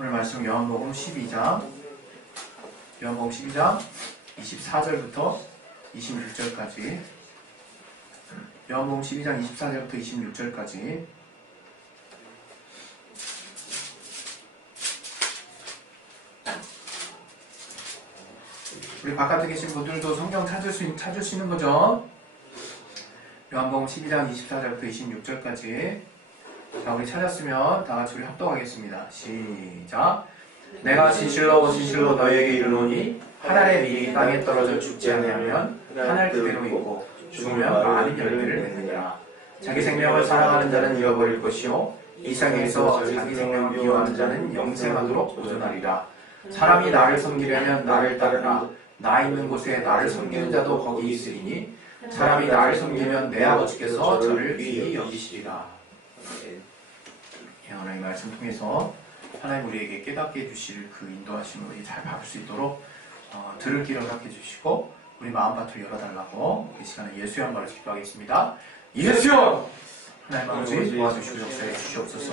오늘 말씀 요한복음 12장 24절부터 26절까지 요한복음 12장 24절부터 26절까지 우리 바깥에 계신 분들도 성경 찾으시는 거죠? 요한복음 12장 24절부터 26절까지. 자, 우리 찾았으면 다 같이 우리 합독하겠습니다. 시작. 내가 진실로 진실로 너희에게 이르노니 한 알의 밀이 땅에 떨어져 죽지 아니하면 한 알 그대로 있고 죽으면 많은 열매를 맺느니라. 자기 생명을 사랑하는 자는 잃어버릴 것이요 이 세상에서 자기 생명을 미워하는 자는 영생하도록 보존하리라. 사람이 나를 섬기려면 나를 따르라. 나 있는 곳에 나를 섬기는 자도 거기 있으리니 사람이 나를 섬기면 내 아버지께서 저를 귀히 여기시리라. 오늘 이 말씀 통해서 하나님 우리에게 깨닫게 해주실 그 인도하심을 우리 잘 받을 수 있도록 들을 길을 허락해 주시고 우리 마음밭을 열어달라고 이 시간에 예수의 한 말을 기도하겠습니다. 예수여! 하나님 아버지 도와주시고 역사해 주시옵소서.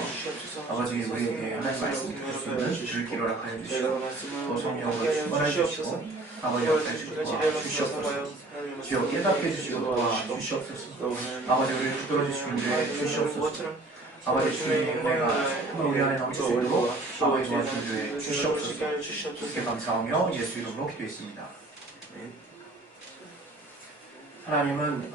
아버지 우리에게 하나님 말씀을 들을 수 있는 들을 길을 허락하여 주시고 또 성령으로 충만해 주시고 아버지 역사해 주시옵소서. 주여 깨닫게 해주시고 도와주시옵소서. 아버지 우리를 붙들어 주시는 데 주시옵소서. 아버지 주의 은혜가 정말 우리 안에 넘칠 수 있도록 아버지 도와주시는 데 주시옵소서. 주께 감사하며 예수 이름으로 기도했습니다. 하나님은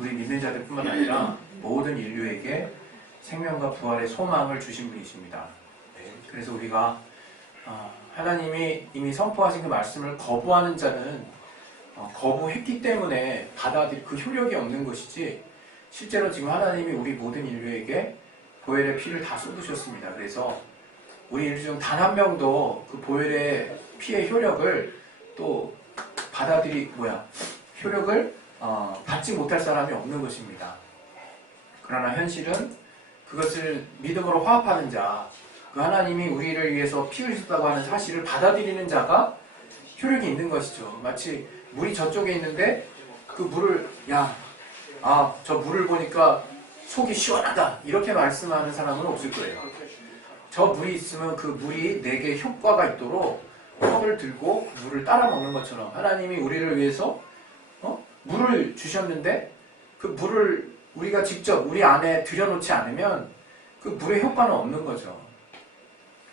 우리 믿는 자들뿐만 아니라 모든 인류에게 생명과 부활의 소망을 주신 분이십니다. 그래서 우리가 하나님이 이미 선포하신 그 말씀을 거부하는 자는 거부했기 때문에 받아들일 그 효력이 없는 것이지 실제로 지금 하나님이 우리 모든 인류에게 보혈의 피를 다 쏟으셨습니다. 그래서 우리 인류 중 단 한 명도 그 보혈의 피의 효력을 또 효력을 받지 못할 사람이 없는 것입니다. 그러나 현실은 그것을 믿음으로 화합하는 자, 그 하나님이 우리를 위해서 피 흘리셨다고 하는 사실을 받아들이는 자가 효력이 있는 것이죠. 마치 물이 저쪽에 있는데 그 물을 저 물을 보니까 속이 시원하다 이렇게 말씀하는 사람은 없을 거예요. 저 물이 있으면 그 물이 내게 효과가 있도록 컵을 들고 물을 따라 먹는 것처럼 하나님이 우리를 위해서 물을 주셨는데 그 물을 우리가 직접 우리 안에 들여놓지 않으면 그 물의 효과는 없는 거죠.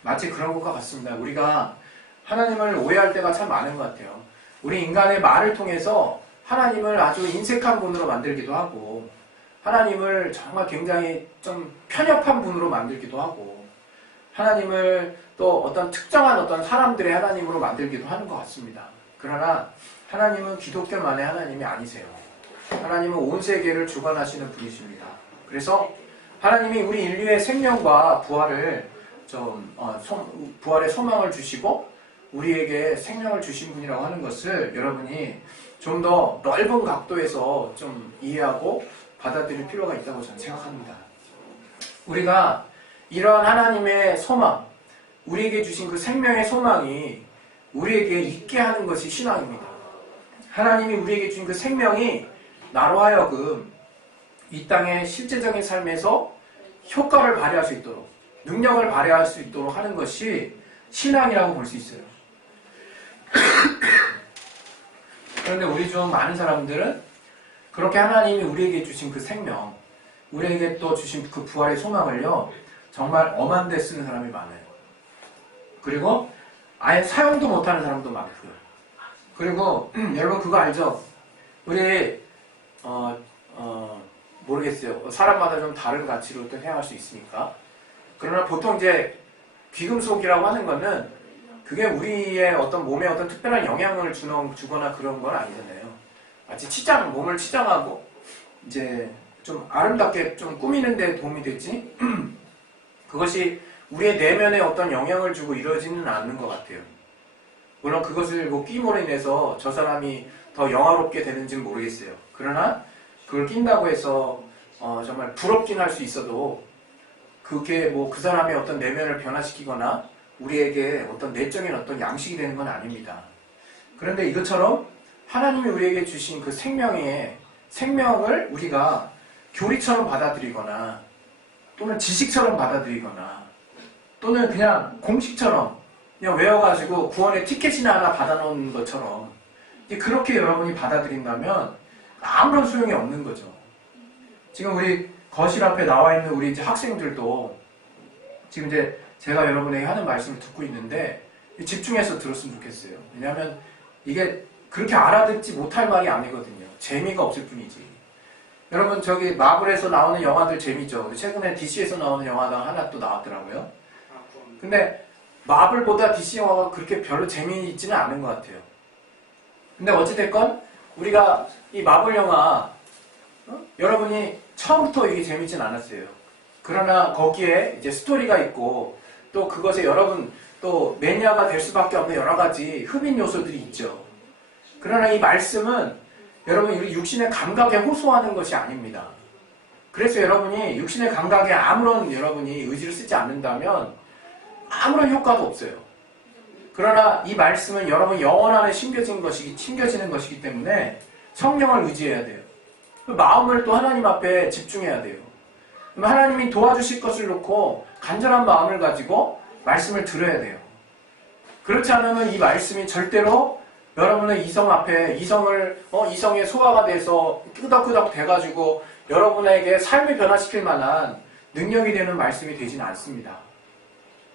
마치 그런 것과 같습니다. 우리가 하나님을 오해할 때가 참 많은 것 같아요. 우리 인간의 말을 통해서 하나님을 아주 인색한 분으로 만들기도 하고 하나님을 정말 굉장히 좀 편협한 분으로 만들기도 하고 하나님을 또 어떤 특정한 어떤 사람들의 하나님으로 만들기도 하는 것 같습니다. 그러나 하나님은 기독교만의 하나님이 아니세요. 하나님은 온 세계를 주관하시는 분이십니다. 그래서 하나님이 우리 인류의 생명과 부활을 부활의 소망을 주시고 우리에게 생명을 주신 분이라고 하는 것을 여러분이 좀 더 넓은 각도에서 좀 이해하고 받아들일 필요가 있다고 저는 생각합니다. 우리가 이러한 하나님의 소망, 우리에게 주신 그 생명의 소망이 우리에게 있게 하는 것이 신앙입니다. 하나님이 우리에게 주신 그 생명이 나로 하여금 이 땅의 실제적인 삶에서 효과를 발휘할 수 있도록 능력을 발휘할 수 있도록 하는 것이 신앙이라고 볼 수 있어요. 그런데 우리 중 많은 사람들은 그렇게 하나님이 우리에게 주신 그 생명, 우리에게 또 주신 그 부활의 소망을요 정말 엄한 데 쓰는 사람이 많아요. 그리고 아예 사용도 못하는 사람도 많고요. 그리고 여러분 그거 알죠? 우리 모르겠어요. 사람마다 좀 다른 가치로 또 생각할 수 있으니까. 그러나 보통 이제 귀금속이라고 하는 거는 그게 우리의 어떤 몸에 어떤 특별한 영향을 주거나 그런 건 아니잖아요. 마치 몸을 치장하고 이제 좀 아름답게 좀 꾸미는 데 도움이 되지 그것이 우리의 내면에 어떤 영향을 주고 이러지는 않는 것 같아요. 물론 그것을 끼므로 인해서 저 사람이 더 영화롭게 되는지는 모르겠어요. 그러나 그걸 낀다고 해서 정말 부럽긴 할 수 있어도 그게 그 사람의 어떤 내면을 변화시키거나 우리에게 어떤 내적인 어떤 양식이 되는 건 아닙니다. 그런데 이것처럼 하나님이 우리에게 주신 그 생명을 우리가 교리처럼 받아들이거나 또는 지식처럼 받아들이거나 또는 그냥 공식처럼 그냥 외워가지고 구원의 티켓이나 하나 받아놓은 것처럼 이제 그렇게 여러분이 받아들인다면 아무런 소용이 없는 거죠. 지금 우리 거실 앞에 나와 있는 우리 이제 학생들도 지금 이제 제가 여러분에게 하는 말씀을 듣고 있는데 집중해서 들었으면 좋겠어요. 왜냐하면 이게 그렇게 알아듣지 못할 말이 아니거든요. 재미가 없을 뿐이지. 여러분 저기 마블에서 나오는 영화들 재미죠. 최근에 DC에서 나오는 영화가 하나 또 나왔더라고요. 근데 마블보다 DC 영화가 그렇게 별로 재미있지는 않은 것 같아요. 근데 어찌됐건 우리가 이 마블 영화 여러분이 처음부터 이게 재밌진 않았어요. 그러나 거기에 이제 스토리가 있고 또 그것에 여러분 또 매니아가 될 수밖에 없는 여러 가지 흡인 요소들이 있죠. 그러나 이 말씀은 여러분 우리 육신의 감각에 호소하는 것이 아닙니다. 그래서 여러분이 육신의 감각에 아무런 여러분이 의지를 쓰지 않는다면 아무런 효과도 없어요. 그러나 이 말씀은 여러분 영혼 안에 심겨지는 것이기 때문에 성령을 의지해야 돼요. 마음을 또 하나님 앞에 집중해야 돼요. 하나님이 도와주실 것을 놓고 간절한 마음을 가지고 말씀을 들어야 돼요. 그렇지 않으면 이 말씀이 절대로 여러분의 이성 앞에 이성의 소화가 돼서 끄덕끄덕 돼가지고 여러분에게 삶을 변화시킬 만한 능력이 되는 말씀이 되진 않습니다.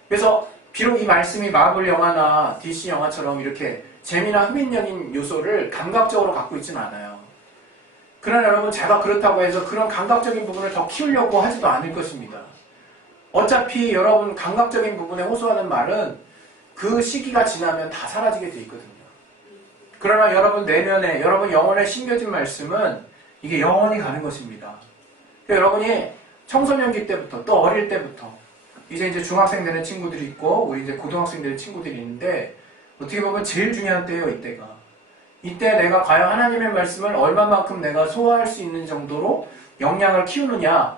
그래서 비록 이 말씀이 마블 영화나 DC 영화처럼 이렇게 재미나 흡인적인 요소를 감각적으로 갖고 있지는 않아요. 그러나 여러분 제가 그렇다고 해서 그런 감각적인 부분을 더 키우려고 하지도 않을 것입니다. 어차피 여러분 감각적인 부분에 호소하는 말은 그 시기가 지나면 다 사라지게 돼 있거든요. 그러나 여러분 내면에 여러분 영혼에 심겨진 말씀은 이게 영원히 가는 것입니다. 여러분이 청소년기 때부터 또 어릴 때부터 이제 중학생 되는 친구들이 있고 우리 이제 고등학생 되는 친구들이 있는데 어떻게 보면 제일 중요한 때예요. 이때 내가 과연 하나님의 말씀을 얼마만큼 내가 소화할 수 있는 정도로 역량을 키우느냐,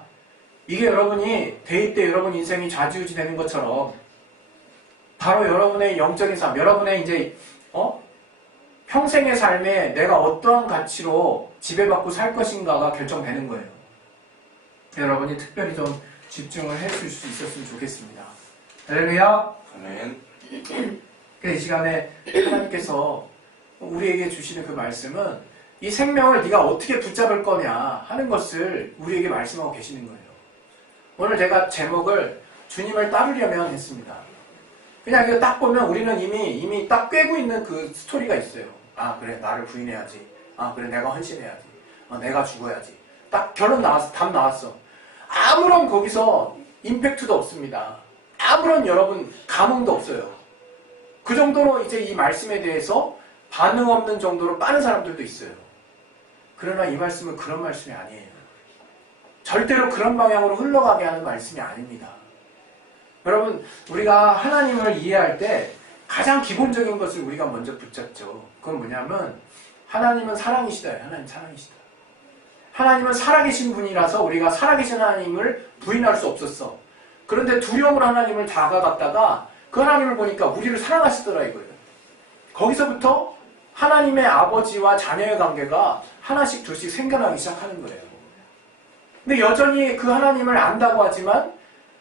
이게 여러분이 대입 때 여러분 인생이 좌지우지 되는 것처럼 바로 여러분의 영적인 삶, 여러분의 이제 평생의 삶에 내가 어떠한 가치로 지배받고 살 것인가가 결정되는 거예요. 여러분이 특별히 좀 집중을 해줄 수 있었으면 좋겠습니다. 할렐루야. 아멘. 이 시간에 하나님께서 우리에게 주시는 그 말씀은 이 생명을 네가 어떻게 붙잡을 거냐 하는 것을 우리에게 말씀하고 계시는 거예요. 오늘 제가 제목을 주님을 따르려면 했습니다. 그냥 이거 딱 보면 우리는 이미 딱 꿰고 있는 그 스토리가 있어요. 아 그래 나를 부인해야지. 아 그래 내가 헌신해야지. 내가 죽어야지. 딱 결론 나왔어. 답 나왔어. 아무런 거기서 임팩트도 없습니다. 아무런 여러분 감흥도 없어요. 그 정도로 이제 이 말씀에 대해서 반응 없는 정도로 빠른 사람들도 있어요. 그러나 이 말씀은 그런 말씀이 아니에요. 절대로 그런 방향으로 흘러가게 하는 말씀이 아닙니다. 여러분 우리가 하나님을 이해할 때 가장 기본적인 것을 우리가 먼저 붙잡죠. 그건 뭐냐면 하나님은 사랑이시다. 하나님 사랑이시다. 하나님은 살아계신 분이라서 우리가 살아계신 하나님을 부인할 수 없었어. 그런데 두려움으로 하나님을 다가갔다가 그 하나님을 보니까 우리를 사랑하시더라 이거예요. 거기서부터 하나님의 아버지와 자녀의 관계가 하나씩 둘씩 생겨나기 시작하는 거예요. 근데 여전히 그 하나님을 안다고 하지만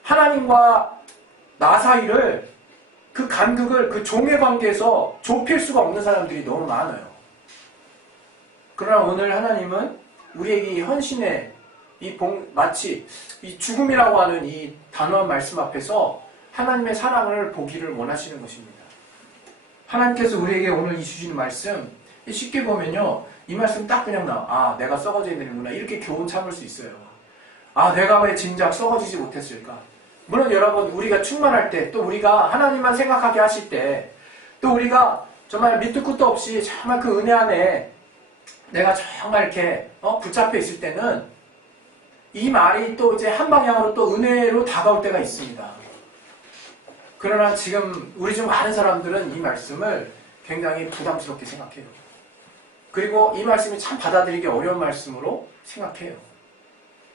하나님과 나 사이를 그 간극을 그 종의 관계에서 좁힐 수가 없는 사람들이 너무 많아요. 그러나 오늘 하나님은 우리에게 이 헌신의 마치 이 죽음이라고 하는 이 단호한 말씀 앞에서 하나님의 사랑을 보기를 원하시는 것입니다. 하나님께서 우리에게 오늘 이 주시는 말씀 쉽게 보면요. 이 말씀 딱 그냥 나와. 아 내가 썩어져 있는구나. 이렇게 교훈 참을 수 있어요. 아 내가 왜 진작 썩어지지 못했을까. 물론 여러분 우리가 충만할 때 또 우리가 하나님만 생각하게 하실 때 또 우리가 정말 밑도 끝도 없이 정말 그 은혜 안에 내가 정말 이렇게 붙잡혀 있을 때는 이 말이 또 이제 한 방향으로 또 은혜로 다가올 때가 있습니다. 그러나 지금 우리 중 많은 사람들은 이 말씀을 굉장히 부담스럽게 생각해요. 그리고 이 말씀이 참 받아들이기 어려운 말씀으로 생각해요.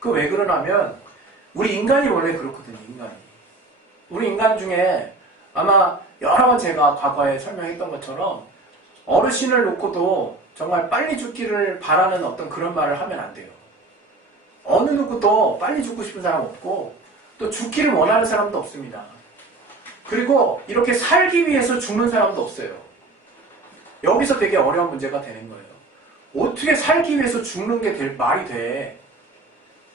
그 왜 그러냐면 우리 인간이 원래 그렇거든요. 우리 인간 중에 아마 여러 번 제가 과거에 설명했던 것처럼 어르신을 놓고도 정말 빨리 죽기를 바라는 어떤 그런 말을 하면 안 돼요. 어느 누구도 빨리 죽고 싶은 사람 없고 또 죽기를 원하는 사람도 없습니다. 그리고 이렇게 살기 위해서 죽는 사람도 없어요. 여기서 되게 어려운 문제가 되는 거예요. 어떻게 살기 위해서 죽는 게 말이 돼?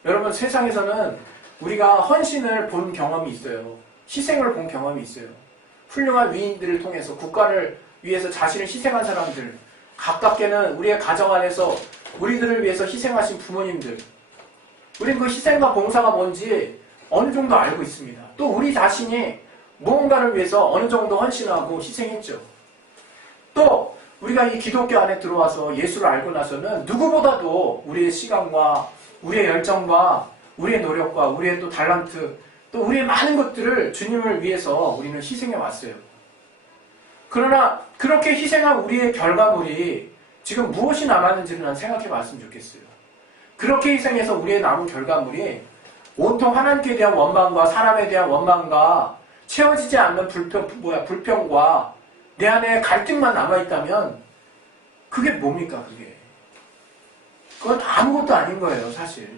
여러분, 세상에서는 우리가 헌신을 본 경험이 있어요. 희생을 본 경험이 있어요. 훌륭한 위인들을 통해서 국가를 위해서 자신을 희생한 사람들, 가깝게는 우리의 가정 안에서 우리들을 위해서 희생하신 부모님들, 우린 그 희생과 봉사가 뭔지 어느 정도 알고 있습니다. 또 우리 자신이 무언가를 위해서 어느 정도 헌신하고 희생했죠. 또 우리가 이 기독교 안에 들어와서 예수를 알고 나서는 누구보다도 우리의 시간과 우리의 열정과 우리의 노력과 우리의 또 달란트, 또 우리의 많은 것들을 주님을 위해서 우리는 희생해 왔어요. 그러나 그렇게 희생한 우리의 결과물이 지금 무엇이 남았는지를 난 생각해 봤으면 좋겠어요. 그렇게 희생해서 우리의 남은 결과물이 온통 하나님께 대한 원망과 사람에 대한 원망과 채워지지 않는 불평과 내 안에 갈등만 남아있다면 그게 뭡니까, 그게? 그건 아무것도 아닌 거예요, 사실.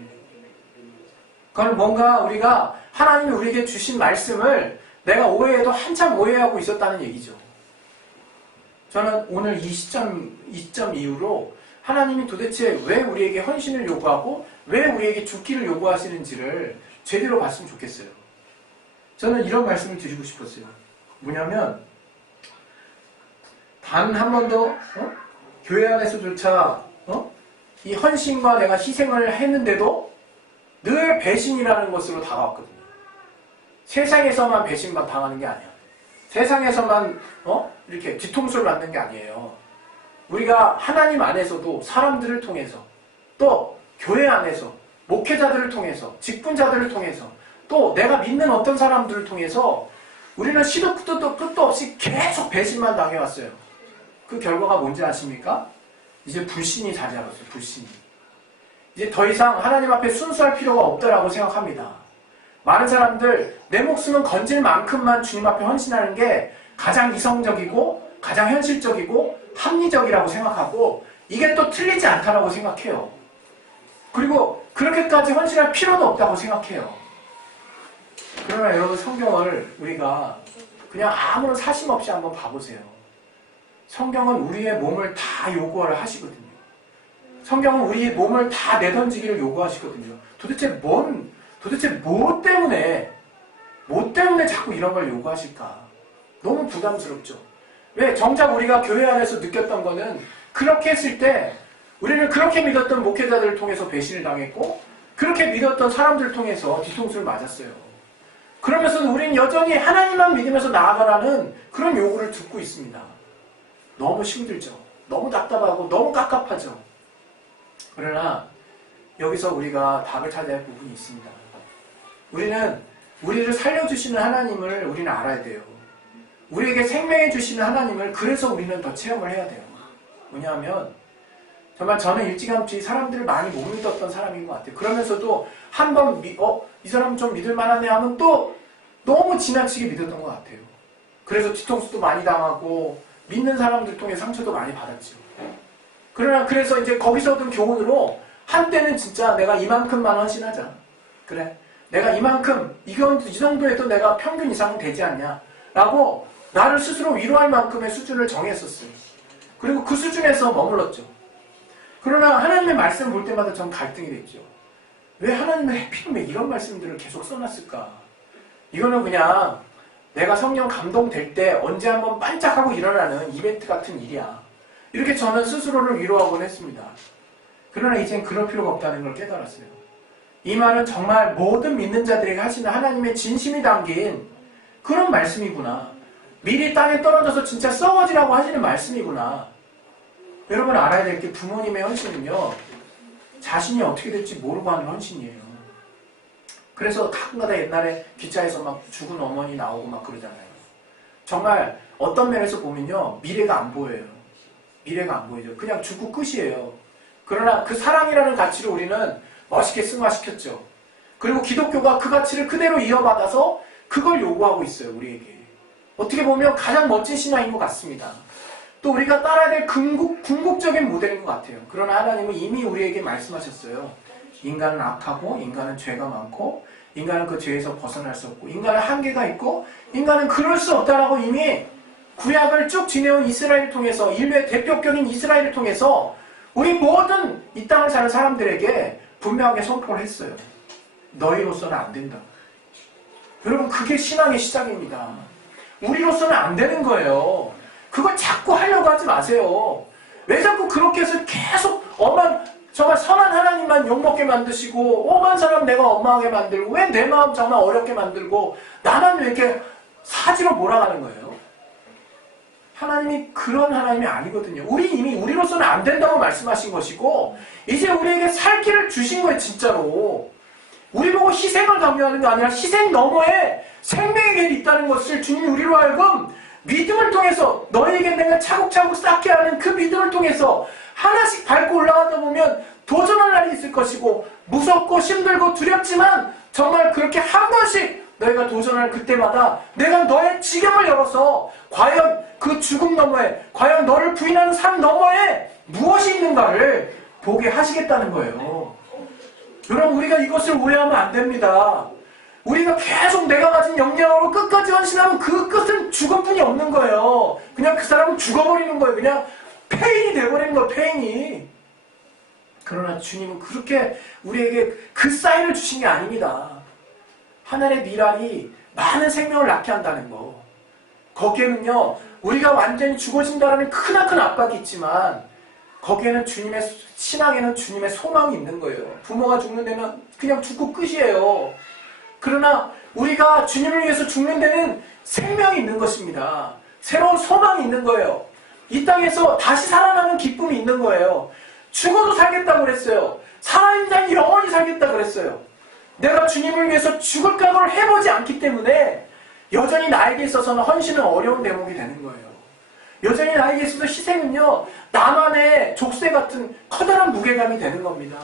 그건 뭔가 우리가 하나님이 우리에게 주신 말씀을 내가 오해해도 한참 오해하고 있었다는 얘기죠. 저는 오늘 이 시점 이후로 하나님이 도대체 왜 우리에게 헌신을 요구하고 왜 우리에게 죽기를 요구하시는지를 제대로 봤으면 좋겠어요. 저는 이런 말씀을 드리고 싶었어요. 뭐냐면 단 한 번도 교회 안에서조차 이 헌신과 내가 희생을 했는데도 늘 배신이라는 것으로 다가왔거든요. 세상에서만 배신만 당하는 게 아니야. 세상에서만 이렇게 뒤통수를 맞는 게 아니에요. 우리가 하나님 안에서도 사람들을 통해서, 또 교회 안에서 목회자들을 통해서, 직분자들을 통해서, 또 내가 믿는 어떤 사람들을 통해서 우리는 시도 끝도 없이 계속 배신만 당해왔어요. 그 결과가 뭔지 아십니까? 이제 불신이 자리 잡았어요. 불신이. 이제 더 이상 하나님 앞에 순수할 필요가 없다라고 생각합니다. 많은 사람들 내 목숨은 건질 만큼만 주님 앞에 헌신하는 게 가장 이성적이고 가장 현실적이고 합리적이라고 생각하고 이게 또 틀리지 않다라고 생각해요. 그리고 그렇게까지 헌신할 필요도 없다고 생각해요. 그러나 여러분, 성경을 우리가 그냥 아무런 사심 없이 한번 봐보세요. 성경은 우리의 몸을 다 요구를 하시거든요. 성경은 우리의 몸을 다 내던지기를 요구하시거든요. 도대체 뭐 때문에 자꾸 이런 걸 요구하실까? 너무 부담스럽죠. 왜? 정작 우리가 교회 안에서 느꼈던 거는 그렇게 했을 때 우리는 그렇게 믿었던 목회자들을 통해서 배신을 당했고 그렇게 믿었던 사람들을 통해서 뒤통수를 맞았어요. 그러면서도 우리는 여전히 하나님만 믿으면서 나아가라는 그런 요구를 듣고 있습니다. 너무 힘들죠. 너무 답답하고 너무 깝깝하죠. 그러나 여기서 우리가 답을 찾아야 할 부분이 있습니다. 우리는 우리를 살려주시는 하나님을 우리는 알아야 돼요. 우리에게 생명해 주시는 하나님을 그래서 우리는 더 체험을 해야 돼요. 뭐냐면 정말 저는 일찌감치 사람들을 많이 못 믿었던 사람인 것 같아요. 그러면서도 한번 이 사람 좀 믿을 만하네 하면 또 너무 지나치게 믿었던 것 같아요. 그래서 뒤통수도 많이 당하고 믿는 사람들 통해 상처도 많이 받았죠. 그러나 그래서 이제 거기서 얻은 교훈으로 한때는 진짜 내가 이만큼만 헌신하자. 그래, 내가 이만큼 이 정도에도 내가 평균 이상은 되지 않냐 라고 나를 스스로 위로할 만큼의 수준을 정했었어요. 그리고 그 수준에서 머물렀죠. 그러나 하나님의 말씀 볼 때마다 전 갈등이 됐죠. 왜 하나님은 하필이면 이런 말씀들을 계속 써놨을까? 이거는 그냥 내가 성령 감동될 때 언제 한번 반짝하고 일어나는 이벤트 같은 일이야. 이렇게 저는 스스로를 위로하곤 했습니다. 그러나 이젠 그럴 필요가 없다는 걸 깨달았어요. 이 말은 정말 모든 믿는 자들에게 하시는 하나님의 진심이 담긴 그런 말씀이구나. 미리 땅에 떨어져서 진짜 썩어지라고 하시는 말씀이구나. 여러분 알아야 될 게 부모님의 헌신은요, 자신이 어떻게 될지 모르고 하는 헌신이에요. 그래서 가끔가다 옛날에 기차에서 막 죽은 어머니 나오고 막 그러잖아요. 정말 어떤 면에서 보면요, 미래가 안 보여요. 미래가 안 보이죠. 그냥 죽고 끝이에요. 그러나 그 사랑이라는 가치를 우리는 멋있게 승화시켰죠. 그리고 기독교가 그 가치를 그대로 이어받아서 그걸 요구하고 있어요, 우리에게. 어떻게 보면 가장 멋진 신앙인 것 같습니다. 또 우리가 따라야 될 궁극적인 모델인 것 같아요. 그러나 하나님은 이미 우리에게 말씀하셨어요. 인간은 악하고 인간은 죄가 많고 인간은 그 죄에서 벗어날 수 없고 인간은 한계가 있고 인간은 그럴 수 없다라고 이미 구약을 쭉 지내온 이스라엘을 통해서 인류의 대표격인 이스라엘을 통해서 우리 모든 이 땅을 사는 사람들에게 분명하게 선포를 했어요. 너희로서는 안 된다. 여러분 그게 신앙의 시작입니다. 우리로서는 안 되는 거예요. 그걸 자꾸 하려고 하지 마세요. 왜 자꾸 그렇게 해서 계속 정말 선한 하나님만 욕먹게 만드시고 오만 사람 내가 원망하게 만들고 왜 내 마음 정말 어렵게 만들고 나만 왜 이렇게 사지로 몰아가는 거예요. 하나님이 그런 하나님이 아니거든요. 이미 우리로서는 안 된다고 말씀하신 것이고 이제 우리에게 살 길을 주신 거예요. 진짜로. 우리 보고 희생을 강요하는 게 아니라 희생 너머에 생명의 길이 있다는 것을 주님이 우리로 하여금 믿음을 통해서 너희에게 내가 차곡차곡 쌓게 하는 그 믿음을 통해서 하나씩 밟고 올라가다 보면 도전할 날이 있을 것이고 무섭고 힘들고 두렵지만 정말 그렇게 한 번씩 너희가 도전할 그때마다 내가 너의 지경을 열어서 과연 그 죽음 너머에 과연 너를 부인하는 삶 너머에 무엇이 있는가를 보게 하시겠다는 거예요. 여러분 우리가 이것을 오해하면 안 됩니다. 우리가 계속 내가 가진 역량으로 끝까지 헌신하면 그 끝은 죽음뿐이 없는 거예요. 그냥 그 사람은 죽어버리는 거예요. 그냥 폐인이 돼버리는 거예요. 폐인이. 그러나 주님은 그렇게 우리에게 그 사인을 주신 게 아닙니다. 하늘의 미랄이 많은 생명을 낳게 한다는 거. 거기에는요 우리가 완전히 죽어진다는 크나큰 압박이 있지만 거기에는 신앙에는 주님의 소망이 있는 거예요. 부모가 죽는 데는 그냥 죽고 끝이에요. 그러나 우리가 주님을 위해서 죽는 데는 생명이 있는 것입니다. 새로운 소망이 있는 거예요. 이 땅에서 다시 살아나는 기쁨이 있는 거예요. 죽어도 살겠다고 그랬어요. 살아있는 자는 영원히 살겠다고 그랬어요. 내가 주님을 위해서 죽을 각오를 해보지 않기 때문에 여전히 나에게 있어서는 헌신은 어려운 대목이 되는 거예요. 여전히 나에게 있어서 희생은요 나만의 족쇄 같은 커다란 무게감이 되는 겁니다.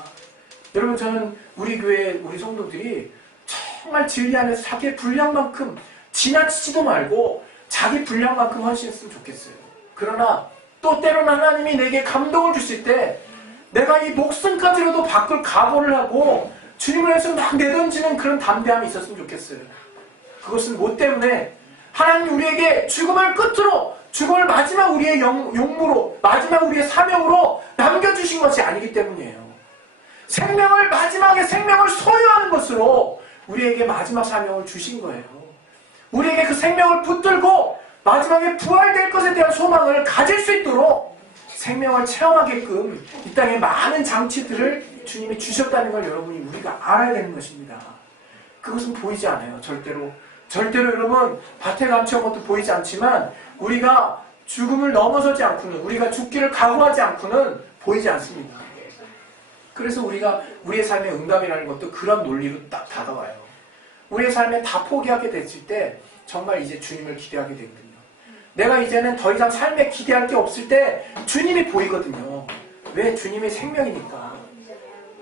여러분 저는 우리 교회 우리 성도들이 정말 진리 안에서 자기의 분량만큼 지나치지도 말고 자기 분량만큼 헌신했으면 좋겠어요. 그러나 또 때로는 하나님이 내게 감동을 주실 때 내가 이 목숨까지로도 바꿀 각오를 하고 주님을 위해서 막 내던지는 그런 담대함이 있었으면 좋겠어요. 그것은 뭐 때문에 하나님이 우리에게 죽음을 끝으로 죽음을 마지막 우리의 용무로 마지막 우리의 사명으로 남겨주신 것이 아니기 때문이에요. 생명을 마지막에 생명을 소유하는 것으로 우리에게 마지막 사명을 주신 거예요. 우리에게 그 생명을 붙들고 마지막에 부활될 것에 대한 소망을 가질 수 있도록 생명을 체험하게끔 이 땅에 많은 장치들을 주님이 주셨다는 걸 여러분이 우리가 알아야 되는 것입니다. 그것은 보이지 않아요. 절대로 여러분 밭에 감춰온 것도 보이지 않지만 우리가 죽음을 넘어서지 않고는 우리가 죽기를 각오하지 않고는 보이지 않습니다. 그래서 우리가 우리의 삶의 응답이라는 것도 그런 논리로 딱 다가와요. 우리의 삶에 다 포기하게 됐을 때 정말 이제 주님을 기대하게 되거든요. 내가 이제는 더 이상 삶에 기대할 게 없을 때 주님이 보이거든요. 왜? 주님이 생명이니까.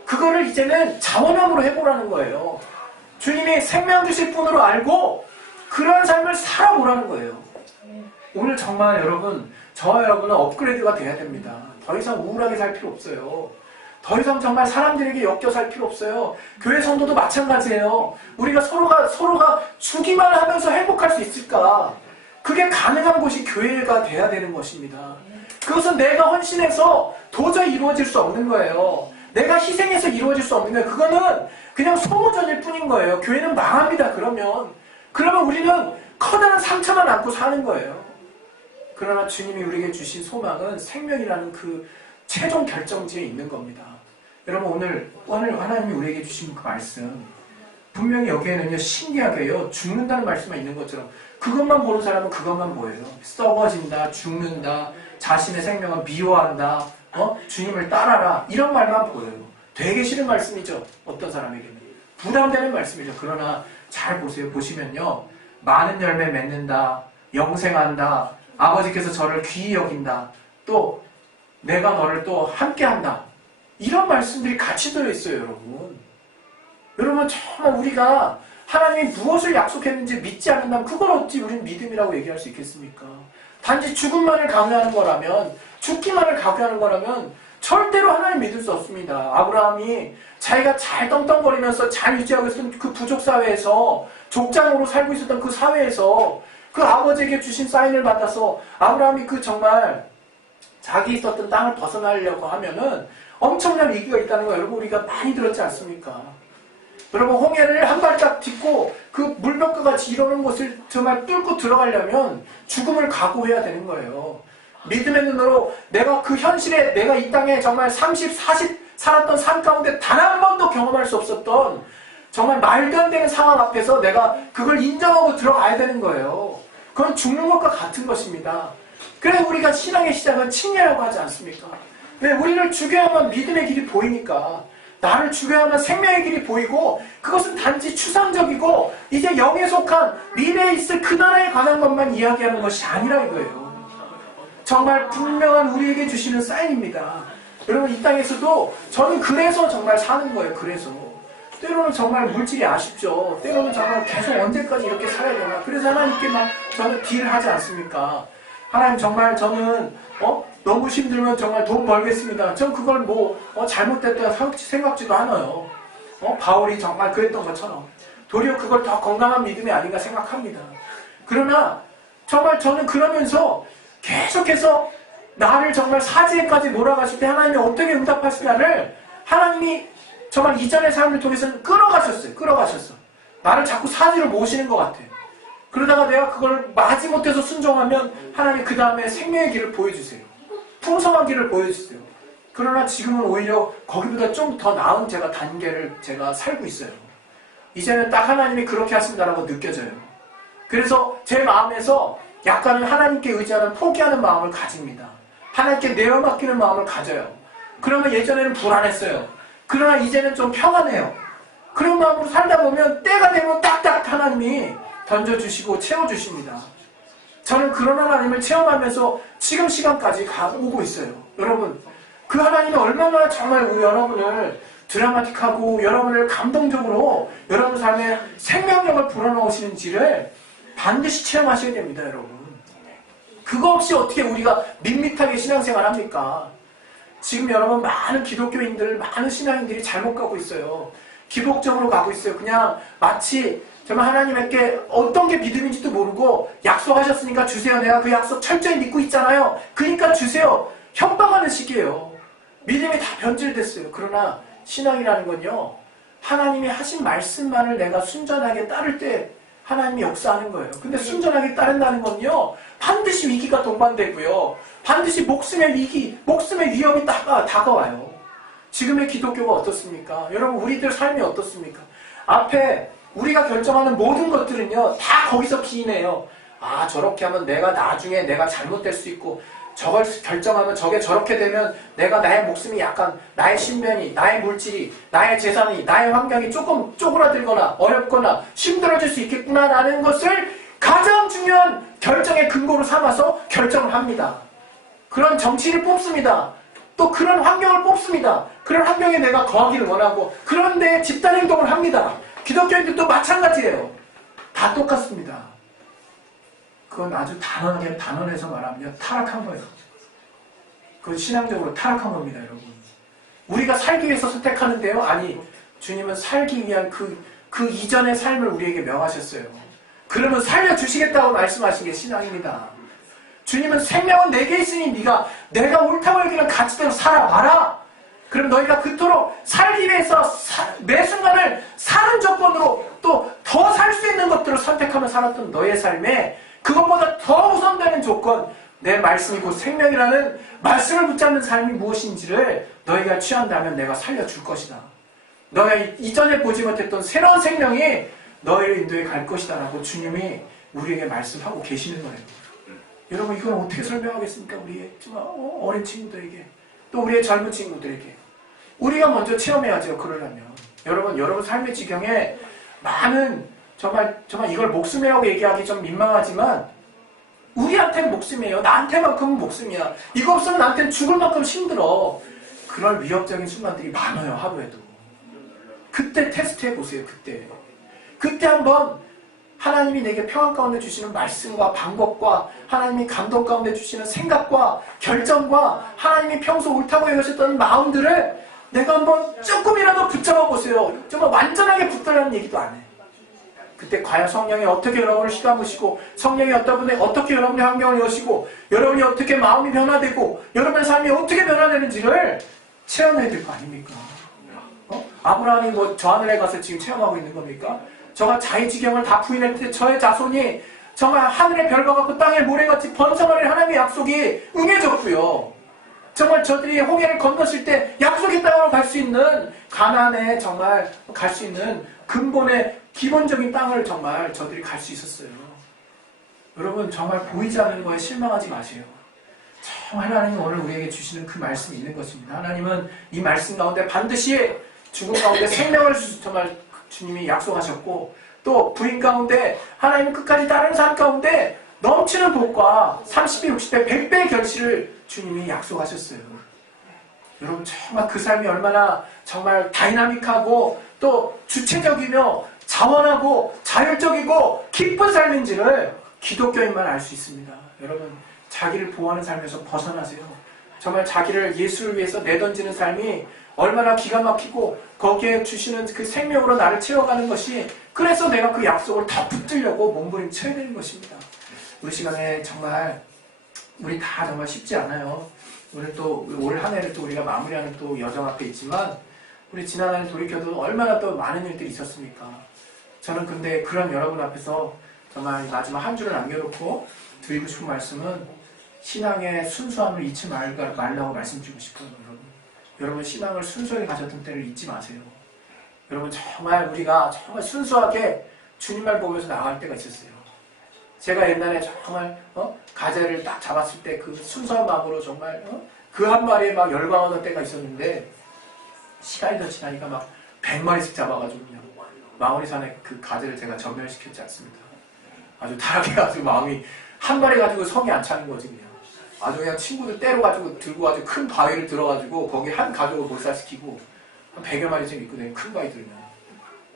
그거를 이제는 자원함으로 해보라는 거예요. 주님이 생명 주실 분으로 알고 그런 삶을 살아보라는 거예요. 오늘 정말 여러분, 저와 여러분은 업그레이드가 돼야 됩니다. 더 이상 우울하게 살 필요 없어요. 더 이상 정말 사람들에게 엮여 살 필요 없어요. 교회 성도도 마찬가지예요. 우리가 서로가 주기만 하면서 행복할 수 있을까? 그게 가능한 곳이 교회가 돼야 되는 것입니다. 그것은 내가 헌신해서 도저히 이루어질 수 없는 거예요. 내가 희생해서 이루어질 수 없는 거예요. 그거는 그냥 소모전일 뿐인 거예요. 교회는 망합니다. 그러면 우리는 커다란 상처만 안고 사는 거예요. 그러나 주님이 우리에게 주신 소망은 생명이라는 그 최종 결정지에 있는 겁니다. 여러분 오늘 하나님이 우리에게 주신 그 말씀 분명히 여기에는요 신기하게요 죽는다는 말씀만 있는 것처럼 그것만 보는 사람은 그것만 보여요. 썩어진다, 죽는다, 자신의 생명을 미워한다, 주님을 따라라 이런 말만 보여요. 되게 싫은 말씀이죠. 어떤 사람에게는 부담되는 말씀이죠. 그러나 잘 보세요. 보시면요 많은 열매 맺는다, 영생한다, 아버지께서 저를 귀히 여긴다, 또 내가 너를 또 함께한다. 이런 말씀들이 같이 들어있어요. 여러분 정말 우리가 하나님이 무엇을 약속했는지 믿지 않는다면 그걸 어찌 우리는 믿음이라고 얘기할 수 있겠습니까? 단지 죽음만을 강요하는 거라면 죽기만을 강요하는 거라면 절대로 하나님 믿을 수 없습니다. 아브라함이 자기가 잘 떵떵거리면서 잘 유지하고 있었던 그 부족 사회에서, 족장으로 살고 있었던 그 사회에서 그 아버지에게 주신 사인을 받아서 아브라함이 그 정말 자기 있었던 땅을 벗어나려고 하면은 엄청난 위기가 있다는 거 여러분 우리가 많이 들었지 않습니까? 여러분 홍해를 한 발짝 딛고 그 물벽과 같이 이러는 곳을 정말 뚫고 들어가려면 죽음을 각오해야 되는 거예요. 믿음의 눈으로 내가 그 현실에, 내가 이 땅에 정말 30, 40 살았던 삶 가운데 단 한 번도 경험할 수 없었던 정말 말도 안 되는 상황 앞에서 내가 그걸 인정하고 들어가야 되는 거예요. 그건 죽는 것과 같은 것입니다. 그래서 우리가 신앙의 시작은 칭례라고 하지 않습니까? 왜? 우리를 죽여야만 믿음의 길이 보이니까. 나를 죽여야만 생명의 길이 보이고, 그것은 단지 추상적이고 이제 영에 속한 미래에 있을 그 나라에 관한 것만 이야기하는 것이 아니라 이거예요. 정말 분명한 우리에게 주시는 사인입니다. 여러분 이 땅에서도 저는 그래서 정말 사는 거예요. 그래서 때로는 정말 물질이 아쉽죠. 때로는 정말 계속 언제까지 이렇게 살아야 되나. 그래서 하나님께 막 저는 딜을 하지 않습니까? 하나님 정말 저는 너무 힘들면 정말 돈 벌겠습니다. 전 그걸 잘못됐다 생각지도 않아요. 바울이 정말 그랬던 것처럼 도리어 그걸 더 건강한 믿음이 아닌가 생각합니다. 그러나 정말 저는 그러면서 계속해서 나를 정말 사지에까지 몰아가실 때 하나님이 어떻게 응답하시냐를 하나님이 정말 이전의 삶을 통해서는 끌어가셨어. 나를 자꾸 사지로 모시는 것 같아. 그러다가 내가 그걸 마지못해서 순종하면 하나님 그 다음에 생명의 길을 보여주세요. 풍성한 길을 보여주세요. 그러나 지금은 오히려 거기보다 좀 더 나은 단계를 제가 살고 있어요. 이제는 딱 하나님이 그렇게 하신다라고 느껴져요. 그래서 제 마음에서 약간은 하나님께 의지하는 포기하는 마음을 가집니다. 하나님께 내어맡기는 마음을 가져요. 그러면 예전에는 불안했어요. 그러나 이제는 좀 평안해요. 그런 마음으로 살다 보면 때가 되면 딱딱 하나님이 던져주시고 채워주십니다. 저는 그런 하나님을 체험하면서 지금 시간까지 오고 있어요. 여러분, 그 하나님이 얼마나 정말 여러분을 드라마틱하고 여러분을 감동적으로 여러분 삶에 생명력을 불어넣으시는지를 반드시 체험하셔야 됩니다, 여러분. 그거 없이 어떻게 우리가 밋밋하게 신앙생활 합니까? 지금 여러분 많은 기독교인들, 많은 신앙인들이 잘못 가고 있어요. 기복적으로 가고 있어요. 그냥 마치 정말 하나님께 어떤 게 믿음인지도 모르고 약속하셨으니까 주세요. 내가 그 약속 철저히 믿고 있잖아요. 그러니까 주세요. 협박하는 식이에요. 믿음이 다 변질됐어요. 그러나 신앙이라는 건요, 하나님이 하신 말씀만을 내가 순전하게 따를 때 하나님이 역사하는 거예요. 근데 순전하게 따른다는 건요, 반드시 위기가 동반되고요, 반드시 목숨의 위기, 목숨의 위험이 다가와요. 지금의 기독교가 어떻습니까? 여러분, 우리들 삶이 어떻습니까? 앞에 우리가 결정하는 모든 것들은요, 다 거기서 기인해요. 아, 저렇게 하면 내가 나중에 내가 잘못될 수 있고, 저걸 결정하면 저게 저렇게 되면 내가 나의 목숨이 약간, 나의 신변이, 나의 물질이, 나의 재산이, 나의 환경이 조금 쪼그라들거나 어렵거나 힘들어질 수 있겠구나라는 것을 가장 중요한 결정의 근거로 삼아서 결정을 합니다. 그런 정치인을 뽑습니다. 또 그런 환경을 뽑습니다. 그런 환경에 내가 거하기를 원하고 그런 데 집단행동을 합니다. 기독교인들도 마찬가지예요. 다 똑같습니다. 그건 아주 단언해서 말하면 타락한 거예요. 그건 신앙적으로 타락한 겁니다, 여러분. 우리가 살기 위해서 선택하는데요. 아니, 주님은 살기 위한 그 이전의 삶을 우리에게 명하셨어요. 그러면 살려주시겠다고 말씀하신 게 신앙입니다. 주님은 생명은 내게 있으니 내가 옳다고 여기는 가치대로 살아봐라. 그럼 너희가 그토록 살기 위해서 매 순간을 사는 조건으로 또 더 살 수 있는 것들을 선택하며 살았던 너의 삶에 그것보다 더 우선되는 조건, 내 말씀이 곧 생명이라는 말씀을 붙잡는 삶이 무엇인지를 너희가 취한다면 내가 살려줄 것이다. 너희가 이전에 보지 못했던 새로운 생명이 너희를 인도해 갈 것이다 라고 주님이 우리에게 말씀하고 계시는 거예요. 여러분, 이걸 어떻게 설명하겠습니까? 우리의 어린 친구들에게, 또 우리의 젊은 친구들에게. 우리가 먼저 체험해야죠. 그러려면 여러분 삶의 지경에 많은 정말 이걸 목숨이라고 얘기하기 좀 민망하지만 우리한테는 목숨이에요. 나한테만큼은 목숨이야. 이거 없으면 나한테는 죽을 만큼 힘들어. 그럴 위협적인 순간들이 많아요. 하루에도. 그때 테스트해 보세요. 그때 한번 하나님이 내게 평안 가운데 주시는 말씀과 방법과 하나님이 감동 가운데 주시는 생각과 결정과 하나님이 평소 옳다고 여기셨던 마음들을 내가 한번 조금이라도 붙잡아 보세요. 정말 완전하게 붙들라는 얘기도 안 해. 그때 과연 성령이 어떻게 여러분을 휘감으시고 성령이 어떻게 여러분의 환경을 여시고 여러분이 어떻게 마음이 변화되고 여러분의 삶이 어떻게 변화되는지를 체험해야 될 거 아닙니까? 아브라함이 뭐 저 하늘에 가서 지금 체험하고 있는 겁니까? 저가 자의 지경을 다 부인할 때 저의 자손이 정말 하늘의 별과 같고 땅의 모래같이 번성하는 하나님의 약속이 응해졌고요. 정말 저들이 홍해를 건넜을 때 약속의 땅으로 갈 수 있는 가나안에 정말 갈 수 있는 근본의 기본적인 땅을 정말 저들이 갈 수 있었어요. 여러분 정말 보이지 않는 거에 실망하지 마세요. 정말 하나님은 오늘 우리에게 주시는 그 말씀이 있는 것입니다. 하나님은 이 말씀 가운데 반드시 죽음 가운데 생명을 정말 주님이 약속하셨고 또 부인 가운데 하나님은 끝까지 따르는 삶 가운데 넘치는 복과 30배, 60배, 100배의 결실을 주님이 약속하셨어요. 여러분 정말 그 삶이 얼마나 정말 다이나믹하고 또 주체적이며 자원하고 자율적이고 기쁜 삶인지를 기독교인만 알 수 있습니다. 여러분 자기를 보호하는 삶에서 벗어나세요. 정말 자기를 예수를 위해서 내던지는 삶이 얼마나 기가 막히고 거기에 주시는 그 생명으로 나를 채워가는 것이 그래서 내가 그 약속을 더 붙들려고 몸부림쳐야 되는 것입니다. 우리 시간에 정말 우리 다 정말 쉽지 않아요. 우리 또 올 한 해를 또 우리가 마무리하는 또 여정 앞에 있지만 우리 지난 한 해 돌이켜도 얼마나 또 많은 일들이 있었습니까? 저는 근데 그런 여러분 앞에서 정말 마지막 한 줄을 남겨놓고 드리고 싶은 말씀은 신앙의 순수함을 잊지 말라고 말씀드리고 싶어요. 여러분 신앙을 순수하게 가졌던 때를 잊지 마세요. 여러분 정말 우리가 정말 순수하게 주님만 보면서 나갈 때가 있었어요. 제가 옛날에 정말 가재를 딱 잡았을 때 그 순수한 마음으로 정말 그 한 마리에 막 열광하던 때가 있었는데 시간이 더 지나니까 막 100마리씩 잡아가지고 그냥 마오리산에 그 가재를 제가 전멸시켰지 않습니까? 아주 타락해가지고 마음이 한 마리 가지고 성이 안 차는 거지 그냥. 아주 그냥 친구들 때려가지고 들고 가지고 큰 바위를 들어가지고 거기 한 가족을 몰살시키고 한 100여 마리쯤 있거든요. 큰 바위 들면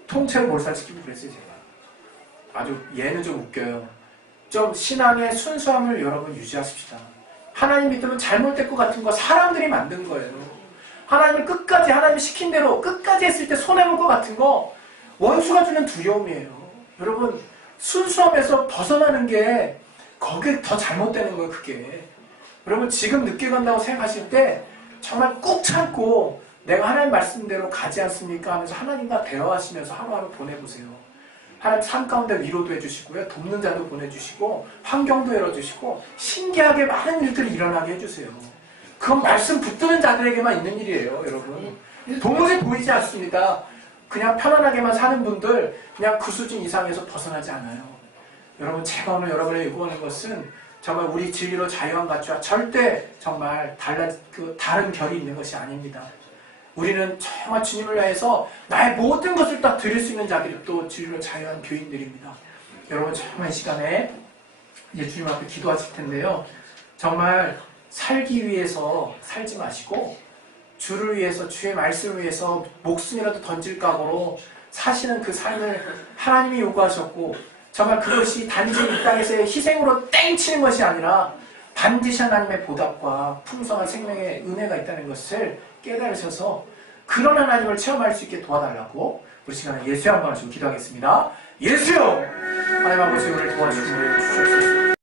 통째로 몰살시키고 그랬어요 제가. 아주 얘는 좀 웃겨요. 좀 신앙의 순수함을 여러분 유지하십시다. 하나님 믿으면 잘못될 것 같은 거 사람들이 만든 거예요. 하나님을 끝까지 하나님이 시킨 대로 끝까지 했을 때 손해볼 것 같은 거 원수가 주는 두려움이에요. 여러분 순수함에서 벗어나는 게 거기에 더 잘못되는 거예요. 그게. 여러분 지금 늦게 간다고 생각하실 때 정말 꾹 참고 내가 하나님 말씀대로 가지 않습니까? 하면서 하나님과 대화하시면서 하루하루 보내보세요. 하나님 삶 가운데 위로도 해주시고요. 돕는 자도 보내주시고 환경도 열어주시고 신기하게 많은 일들이 일어나게 해주세요. 그건 말씀 붙드는 자들에게만 있는 일이에요. 여러분 도무지 보이지 않습니다. 그냥 편안하게만 사는 분들 그냥 그 수준 이상에서 벗어나지 않아요. 여러분 제가 오늘 여러분에게 요구하는 것은 정말 우리 진리로 자유한 가치와 절대 정말 다른 결이 있는 것이 아닙니다. 우리는 정말 주님을 위해서 나의 모든 것을 다 드릴 수 있는 자들이 또 진리로 자유한 교인들입니다. 여러분 정말 이 시간에 이제 주님 앞에 기도하실 텐데요. 정말 살기 위해서 살지 마시고 주를 위해서 주의 말씀을 위해서 목숨이라도 던질 각오로 사시는 그 삶을 하나님이 요구하셨고 정말 그것이 단지 이 땅에서의 희생으로 땡치는 것이 아니라 반드시 하나님의 보답과 풍성한 생명의 은혜가 있다는 것을 깨달으셔서 그런 하나님을 체험할 수 있게 도와달라고 우리 시간에 예수여 한번 하시고 기도하겠습니다. 예수여! 하나님 아버지 우리를 도와주시고 주셨습니다.